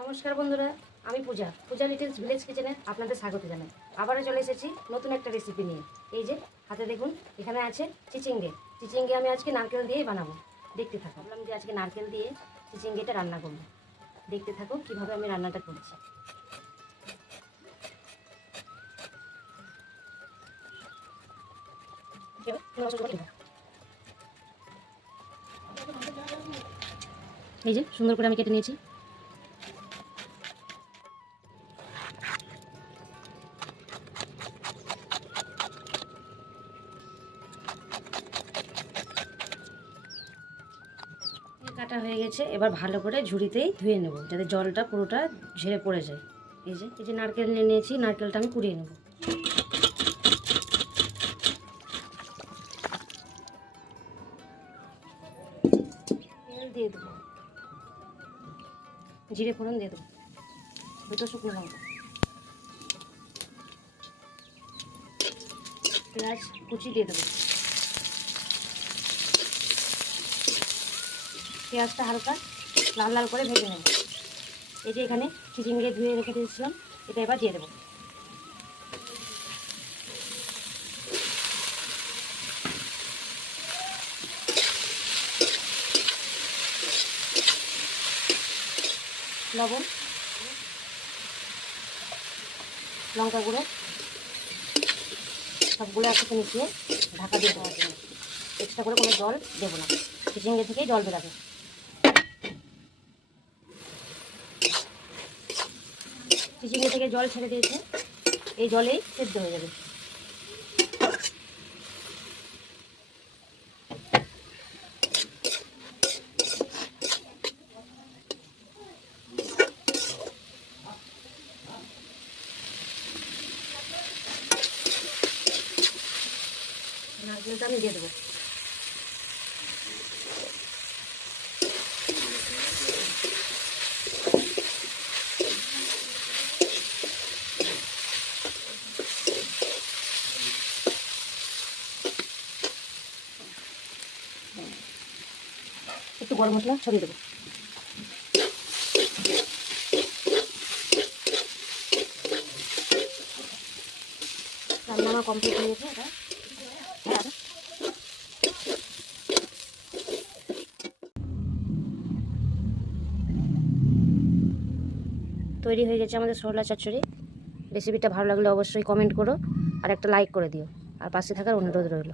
নমস্কার বন্ধুরা, আমি পূজা লিটলস ভিলেজ কিচেনে আপনাদের স্বাগত জানাই। আবারও চলে এসেছি নতুন একটা রেসিপি নিয়ে। এই যে হাতে দেখুন, এখানে আছে চিচিঙ্গে আমি আজকে নারকেল দিয়েই বানাবো। দেখতে থাকো। ভাবলাম যে আজকে নারকেল দিয়ে চিচিঙ্গেটা রান্না করবো। দেখতে থাকো কীভাবে আমি রান্নাটা করছি। এই যে সুন্দর করে আমি কেটে নিয়েছি। কাটা হয়ে গেছে, এবার ভালো করে ঝুড়িতেই ধুয়ে নেব যাতে জলটা পুরোটা ঝেড়ে পড়ে যায়। এই যে নারকেল নিয়ে নিয়েছি, নারকেলটা আমি কুড়িয়ে নেব। তেল দিয়ে দেবো, জিরে ফোড়ন দিয়ে দেবো, দুটো শুকনো লঙ্কা, পেঁয়াজ কুচি দিয়ে দেবো। পেঁয়াজটা হালকা লাল লাল করে ভেজে নেব। এই যে এখানে চিচিঙ্গে ধুয়ে রেখে দিয়েছিলাম, এটা এবার দিয়ে দেবো। লবণ, লঙ্কা গুঁড়ো সবগুলো একসাথে মিশিয়ে ঢাকা দিয়ে দেওয়ার জন্য। এক্সট্রা করে কোনো জল দেবো না, চিচিঙ্গে থেকেই জল বেরাবে। চিচিঙ্গে থেকে জল ছেড়ে দিয়েছে, এই জলেই সেদ্ধ হয়ে যাবে। নারকেলটা আমি দিয়ে দেবো। একটু গরম মশলা ছড়িয়ে দেবো। রান্না আমার কমপ্লিট হয়ে গেছে। এটা তৈরি হয়ে গেছে আমাদের সরলা চচ্চড়ি। রেসিপিটা ভালো লাগলে অবশ্যই কমেন্ট করো আর একটা লাইক করে দিও, আর পাশে থাকার অনুরোধ রইল।